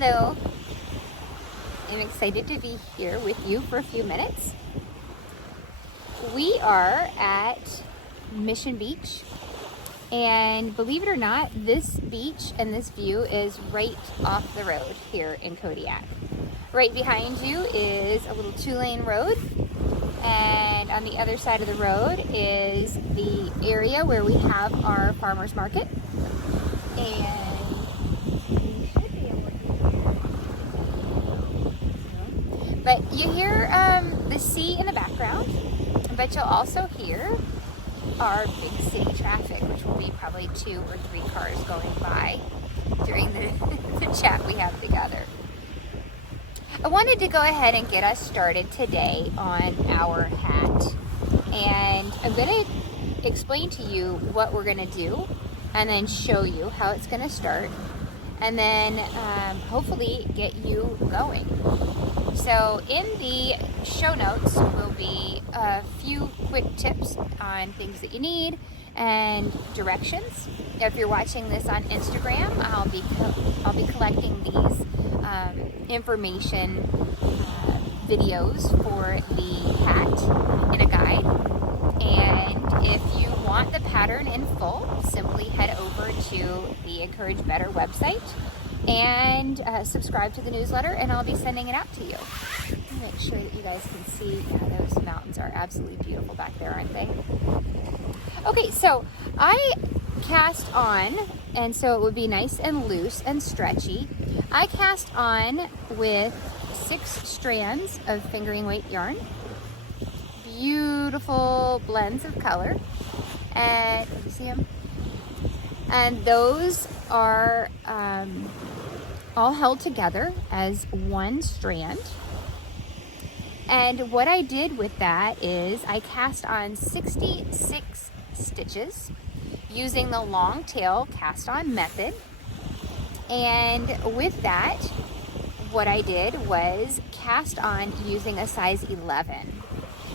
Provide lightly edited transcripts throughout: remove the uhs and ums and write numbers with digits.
Hello. I'm excited to be here with you for a few minutes. We are at Mission Beach, and believe it or not, this beach and this view is right off the road here in Kodiak. Right behind you is a little 2-lane road, and on the other side of the road is the area where we have our farmers market. And but you hear the sea in the background, but you'll also hear our big city traffic, which will be probably 2 or 3 cars going by during the chat we have together. I wanted to go ahead and get us started today on our hat. And I'm going to explain to you what we're going to do and then show you how it's going to start. And then hopefully get you going. So in the show notes will be a few quick tips on things that you need and directions. If you're watching this on Instagram, I'll be collecting these information videos for the hat in a guide. And if you want the pattern in full, simply head over to the Encourage Better website and subscribe to the newsletter, and I'll be sending it out to you. Make sure that you guys can see. Yeah, those mountains are absolutely beautiful back there, aren't they? Okay, so I cast on, and so it would be nice and loose and stretchy. I cast on with 6 strands of fingering weight yarn. Beautiful blends of color. And you see them? And those are all held together as one strand. And what I did with that is I cast on 66 stitches using the long tail cast on method. And with that, what I did was cast on using a size 11.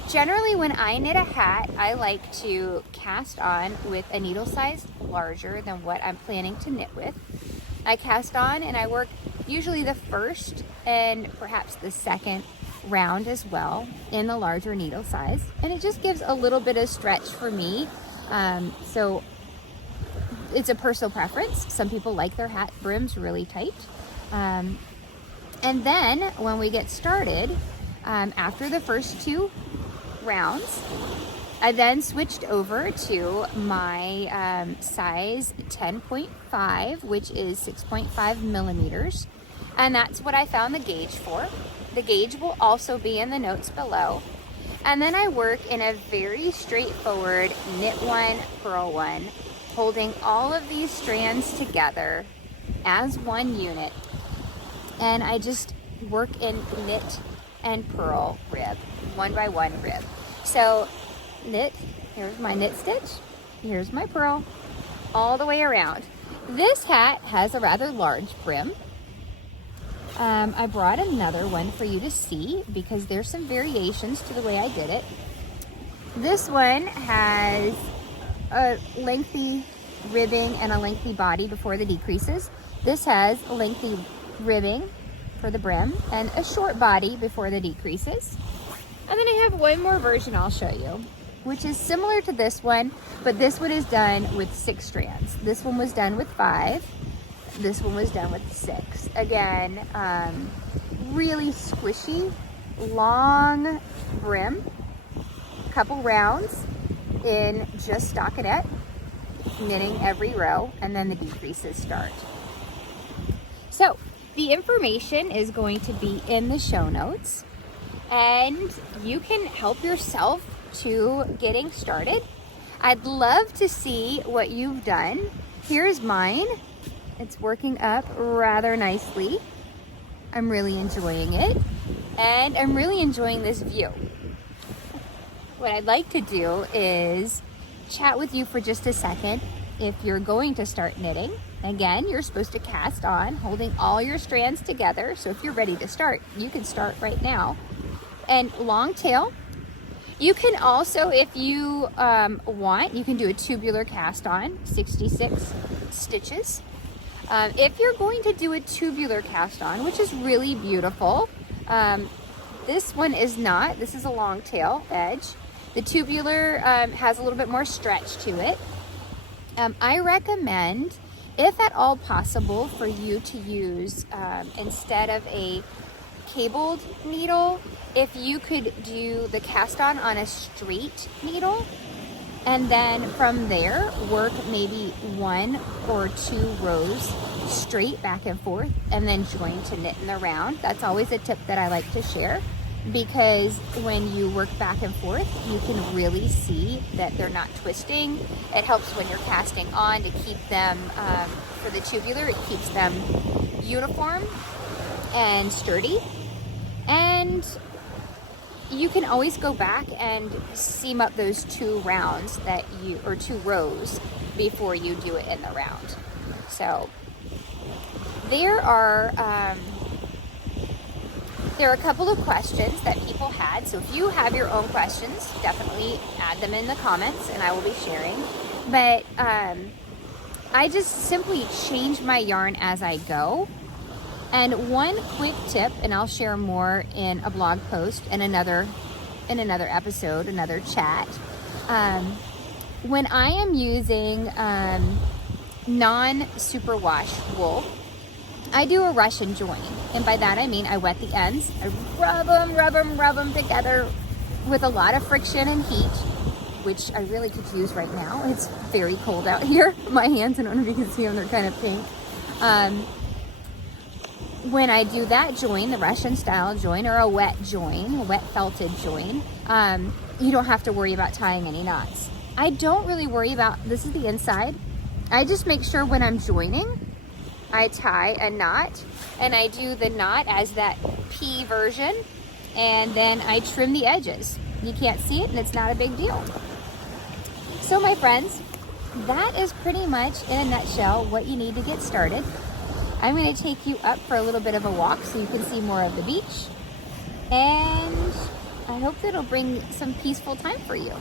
Generally, when I knit a hat, I like to cast on with a needle size larger than what I'm planning to knit with. I cast on and I work usually the first and perhaps the second round as well in the larger needle size. And it just gives a little bit of stretch for me. So it's a personal preference. Some people like their hat brims really tight. And then when we get started, after the first 2 rounds, I then switched over to my size 10.5, which is 6.5 millimeters. And that's what I found the gauge for. The gauge will also be in the notes below. And then I work in a very straightforward knit 1, purl 1, holding all of these strands together as one unit. And I just work in knit and purl rib, 1 by 1 rib. So knit, here's my knit stitch, here's my purl, all the way around. This hat has a rather large brim. I brought another one for you to see because there's some variations to the way I did it. This one has a lengthy ribbing and a lengthy body before the decreases. This has a lengthy ribbing for the brim and a short body before the decreases. And then I have one more version I'll show you, which is similar to this one, but this one is done with 6 strands. This one was done with 5. This one was done with 6. Again, really squishy, long brim, couple rounds in just stockinette, knitting every row, and then the decreases start. So the information is going to be in the show notes, and you can help yourself to getting started. I'd love to see what you've done. Here's mine. It's working up rather nicely. I'm really enjoying it, and I'm really enjoying this view. What I'd like to do is chat with you for just a second. If you're going to start knitting, again, you're supposed to cast on, holding all your strands together. So if you're ready to start, you can start right now. And long tail. You can also, if you want, you can do a tubular cast on, 66 stitches. If you're going to do a tubular cast on, which is really beautiful, this one is not. This is a long tail edge. The tubular has a little bit more stretch to it. I recommend, if at all possible, for you to use, instead of a cabled needle, if you could do the cast on a straight needle, and then from there work maybe 1 or 2 rows straight back and forth, and then join to knit in the round. That's always a tip that I like to share, because when you work back and forth, you can really see that they're not twisting. It helps when you're casting on to keep them, for the tubular, it keeps them uniform and sturdy. And you can always go back and seam up those 2 rounds or 2 rows before you do it in the round. So there are a couple of questions that people had. So if you have your own questions, definitely add them in the comments and I will be sharing. But I just simply change my yarn as I go. And one quick tip, and I'll share more in a blog post and another episode, another chat. When I am using non-superwash wool, I do a Russian join. And by that I mean I wet the ends, I rub them together with a lot of friction and heat, which I really could use right now. It's very cold out here. My hands, I don't know if you can see them, they're kind of pink. When I do that join, the Russian style join, or a wet join, a wet felted join, you don't have to worry about tying any knots. I don't really worry about, this is the inside. I just make sure when I'm joining, I tie a knot, and I do the knot as that P version, and then I trim the edges. You can't see it, and it's not a big deal. So my friends, that is pretty much in a nutshell what you need to get started. I'm going to take you up for a little bit of a walk so you can see more of the beach, and I hope that it'll bring some peaceful time for you.